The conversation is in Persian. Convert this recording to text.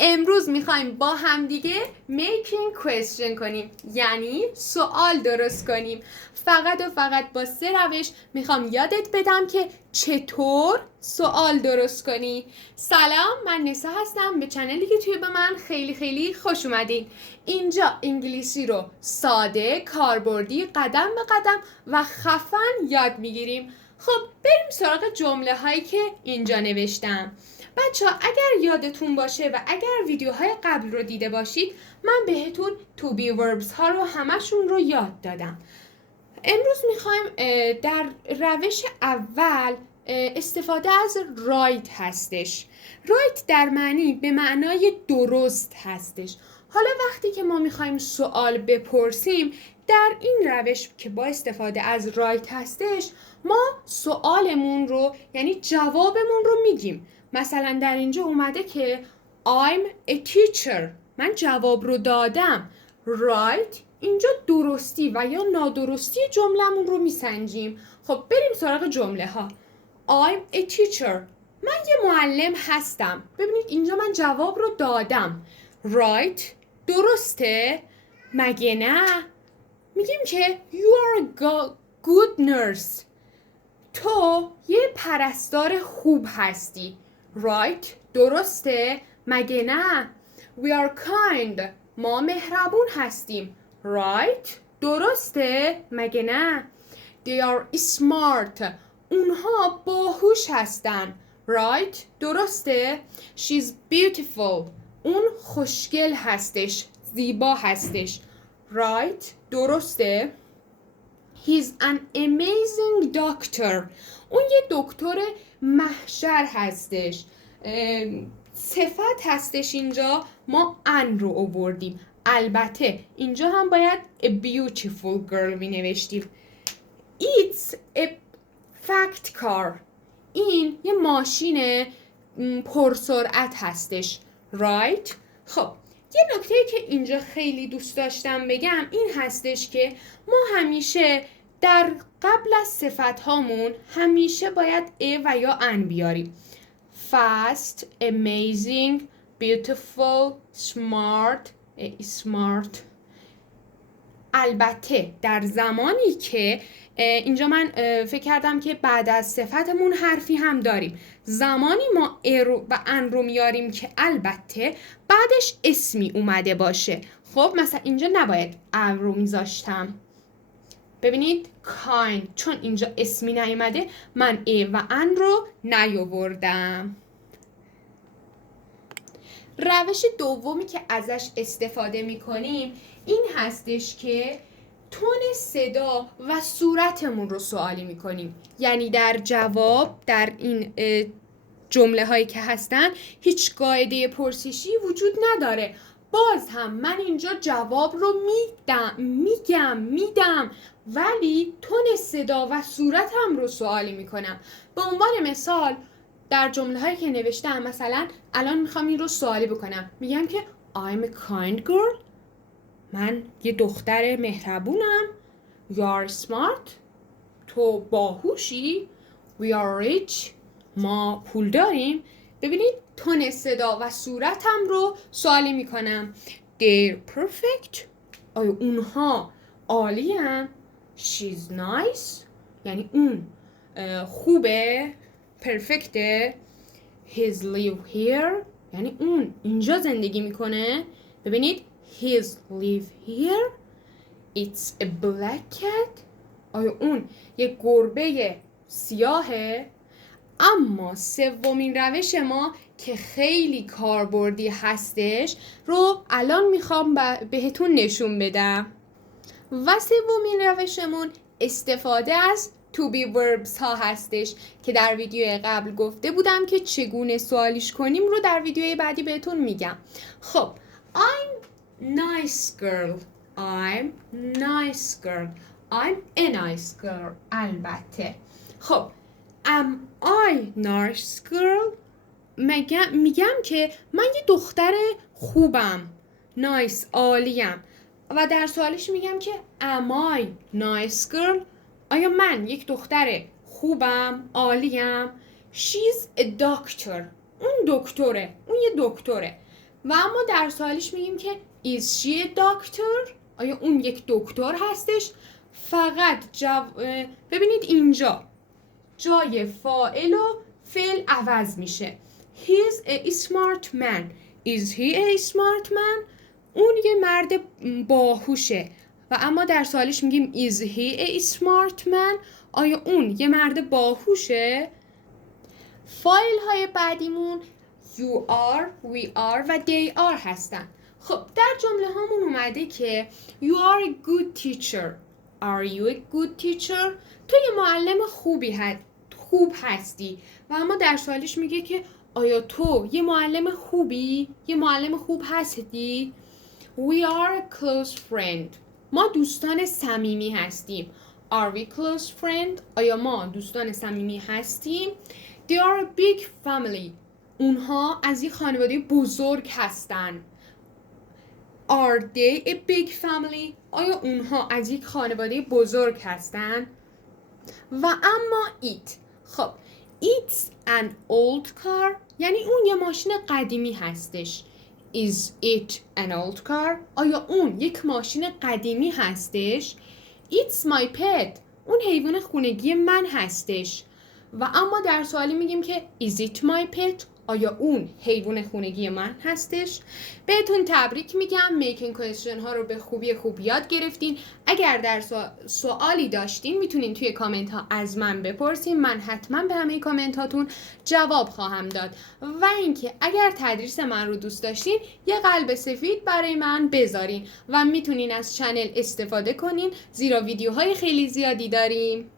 امروز میخوایم با همدیگه making question کنیم، یعنی سوال درست کنیم. فقط و فقط با 3 روش میخوام یادت بدم که چطور سوال درست کنی. سلام، من نسا هستم. به چنل یوتیوب من خیلی خیلی خوش اومدین. اینجا انگلیسی رو ساده، کاربردی، قدم به قدم و خفن یاد میگیریم. خب بریم سراغ جمله هایی که اینجا نوشتم. بچه‌ها اگر یادتون باشه و اگر ویدیوهای قبل رو دیده باشید، من بهتون to be verbs ها رو همشون رو یاد دادم. امروز میخوایم در روش اول استفاده از right هستش. right در معنی به معنای درست هستش. حالا وقتی که ما میخوایم سوال بپرسیم در این روش که با استفاده از right هستش، ما سوالمون رو یعنی جوابمون رو میگیم. مثلا در اینجا اومده که I'm a teacher، من جواب رو دادم. right اینجا درستی و یا نادرستی جمله‌مون رو میسنجیم. خب بریم سراغ جمله ها. I'm a teacher، من یه معلم هستم. ببینید اینجا من جواب رو دادم. right درسته؟ مگه نه؟ میگیم که you are a good nurse، تو یه پرستار خوب هستی. right درسته؟ مگه نه؟ we are kind، ما مهربون هستیم. right درسته؟ مگه نه؟ they are smart، اونها باهوش هستن. right درسته؟ she's beautiful، اون خوشگل هستش، زیبا هستش. right درسته؟ he's an amazing doctor، اون یه دکتر محشر هستش. صفت هستش، اینجا ما ان رو آوردیم. البته اینجا هم باید a beautiful girl می نوشتیم. it's a fact car، این یه ماشین پرسرعت هستش. right خب یه نکته که اینجا خیلی دوست داشتم بگم این هستش که ما همیشه در قبل از صفت هامون همیشه باید ا و یا ان بیاریم. fast، amazing، beautiful، smart. البته در زمانی که اینجا من فکر کردم که بعد از صفتمون حرفی هم داریم. زمانی ما ا و ان رو میاریم که البته بعدش اسمی اومده باشه. خب مثلا اینجا نباید ا رو میذاشتم. ببینید kind، چون اینجا اسمی نیومده من ا و ان رو نیاوردم. روش دومی که ازش استفاده میکنیم این هستش که تون صدا و صورتمون رو سوالی میکنیم. یعنی در جواب در این جمله هایی که هستن هیچ قاعده پرسشی وجود نداره. باز هم من اینجا جواب رو میدم ولی تون صدا و صورتم رو سوالی میکنم. به عنوان مثال در جمله هایی که نوشتم، مثلا الان میخوام این رو سوالی بکنم. میگم که I'm a kind girl، من یه دختر مهربونم. You are smart، تو باهوشی. We are rich، ما پول داریم. ببینید تون صدا و صورتم رو سوالی میکنم. They're perfect، آیا اونها عالی هم. She's nice، یعنی اون خوبه، پرفکته. He's live here، یعنی اون اینجا زندگی میکنه. ببینید He's live here. It's a black cat، آیا اون یک گربه سیاهه. اما سومین روش ما که خیلی کاربردی هستش رو الان میخوام بهتون نشون بدم. و سومین روشمون استفاده از to be verbs ها هستش که در ویدیو قبل گفته بودم که چگونه سوالیش کنیم رو در ویدیوی بعدی بهتون میگم. خب I'm nice girl، I'm nice girl، I'm a nice girl. البته خب am I nice girl، میگم که من یه دختر خوبم، nice عالیم. و در سوالش میگم که am I nice girl، آیا من یک دختر خوبم، عالیم. She's a doctor، اون دکتره، اون یه دکتره. و اما در سوالش میگیم که is she a doctor؟ آیا اون یک دکتر هستش؟ فقط ببینید اینجا جای فاعل و فعل عوض میشه. He's a smart man. Is he a smart man؟ اون یه مرد باهوشه و اما در سوالش میگیم is he a smart man؟ آیا اون یه مرد باهوشه؟ فایل های بعدیمون you are, we are و they are هستن. خب در جمله هامون اومده که you are a good teacher. Are you a good teacher؟ تو یه معلم خوب هستی و اما در سوالش میگه که آیا تو یه معلم خوبی؟ یه معلم خوب هستی؟ We are a close friend. ما دوستان صمیمی هستیم. Are we close friend؟ آیا ما دوستان صمیمی هستیم؟ They are a big family. اونها از یک خانواده بزرگ هستن. Are they a big family؟ آیا اونها از یک خانواده بزرگ هستن؟ و اما it. خب it's an old car یعنی اون یه ماشین قدیمی هستش. Is it an old car؟ آیا اون یک ماشین قدیمی هستش؟ It's my pet. اون حیوان خونگی من هستش. و اما در سوالی میگیم که Is it my pet؟ آیا اون حیوان خونگی من هستش؟ بهتون تبریک میگم. Making question ها رو به خوب یاد گرفتین. اگر در سوالی داشتین میتونین توی کامنت ها از من بپرسین. من حتما به همه کامنت هاتون جواب خواهم داد. و اینکه اگر تدریس من رو دوست داشتین یه قلب سفید برای من بذارین و میتونین از چنل استفاده کنین زیرا ویدیوهای خیلی زیادی داریم.